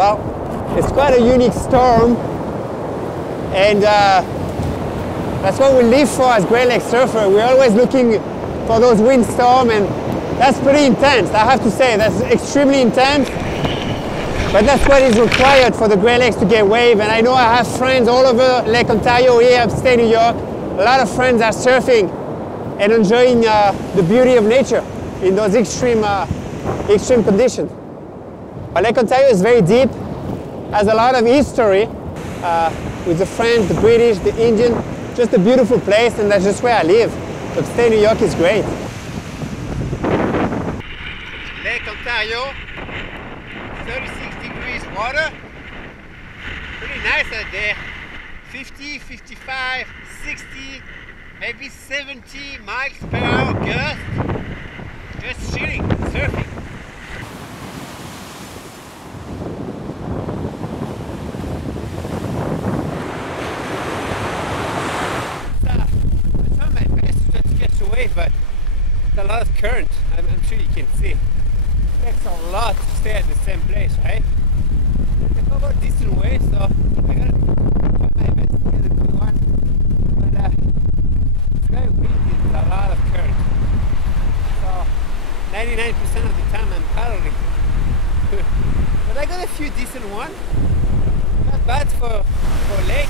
Well, it's quite a unique storm, and that's what we live for as Great Lakes surfer. We're always looking for those windstorms, and that's pretty intense. I have to say, that's extremely intense, but that's what is required for the Great Lakes to get wave. And I know I have friends all over Lake Ontario here, upstate New York. A lot of friends are surfing and enjoying the beauty of nature in those extreme conditions. Lake Ontario is very deep, has a lot of history with the French, the British, the Indian, just a beautiful place, and that's just where I live. Upstate New York is great. Lake Ontario, 36 degrees water, pretty nice out there. 50, 55, 60, maybe 70 miles per hour gust. Just chilling, surfing. I try my best to just catch a wave, but there's a lot of current. I'm sure you can see. It takes a lot to stay at the same place, right? It's a couple of decent waves, so I gotta try my best to get a good one. But it's very windy, there's a lot of current. So 99% of the time I'm paddling. But I got a few decent ones. Not bad for a lake.